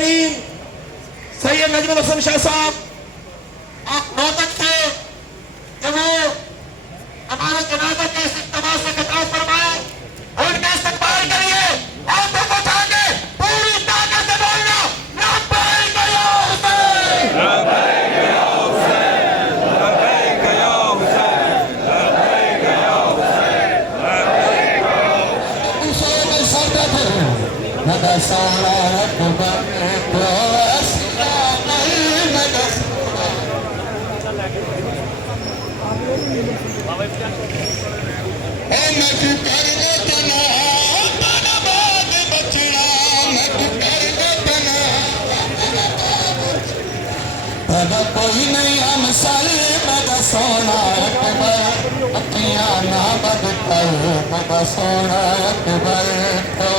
तरीन सैयद नजमुल हसन शाह साहब आप रोहतक से जब वो हमारे जनाजा के इस इज्तिमा से खिताब फरमाए और उनका इस्तकबाल करिए हाथों को उठा के पूरी ताकत से बोलना लब्बैक या हुसैन, लब्बैक या हुसैन, लब्बैक या हुसैन, लब्बैक या हुसैन, लब्बैक या हुसैन। मदा सोना अकबर तो असला नहीं मदा मत कर तना तना बाग बचड़ा मत कर तना तना कोई नहीं हम सल मदा सोना अकबर अखियां ना बद कर मदा सोना अकबर तो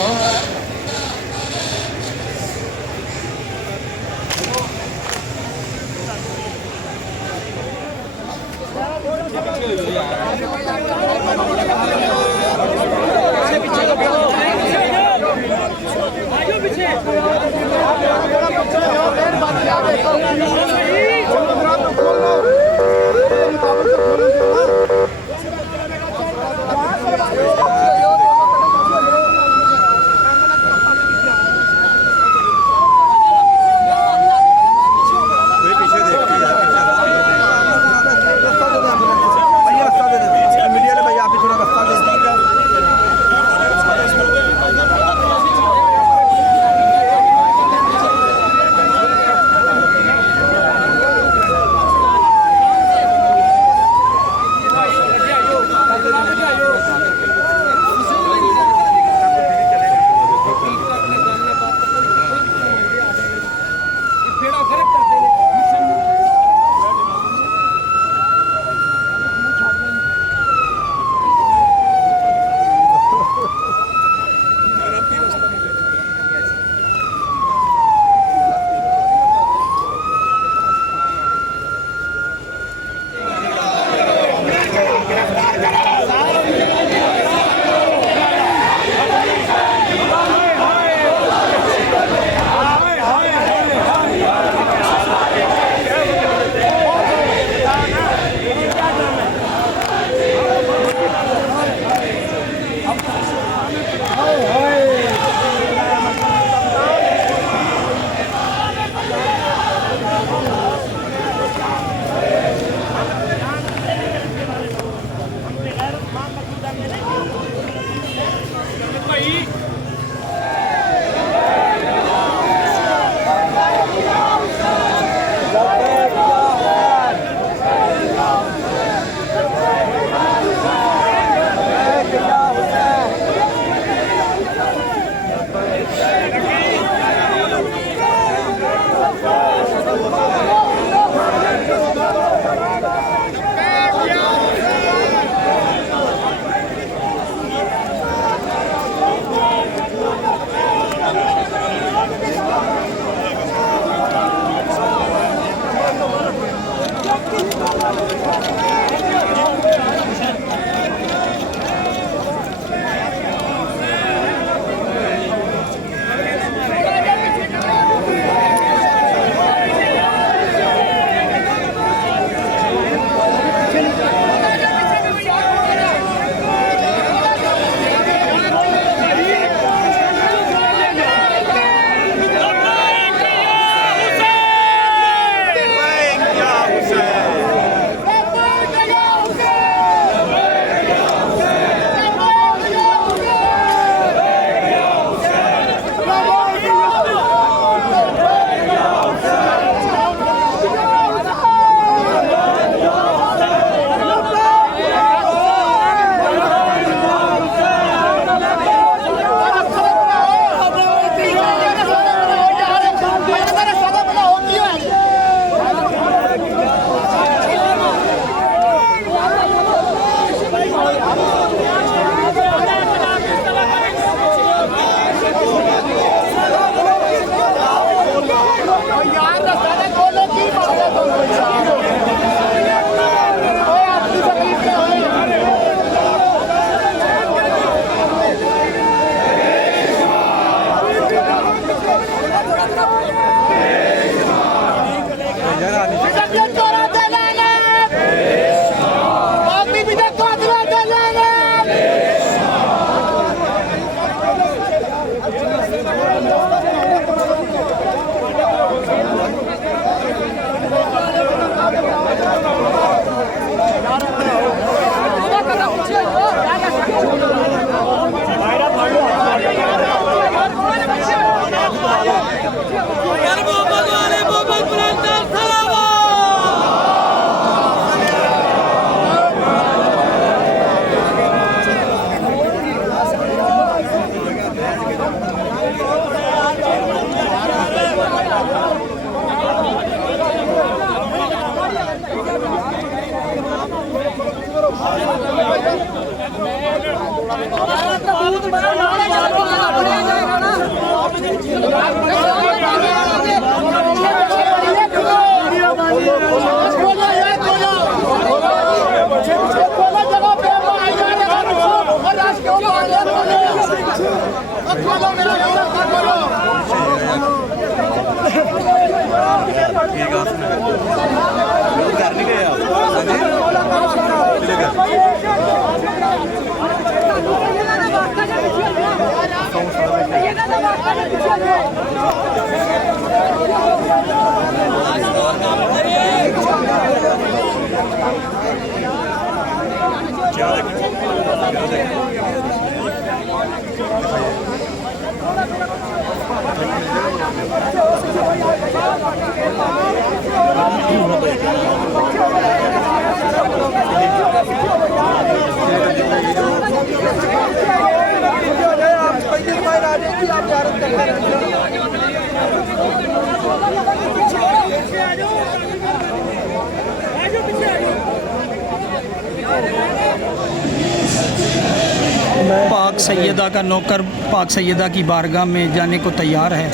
पाक सैयदा का नौकर पाक सैयदा की बारगाह में जाने को तैयार है।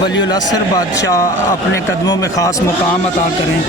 वलीउल असर बादशाह अपने कदमों में ख़ास मुकाम अता करें।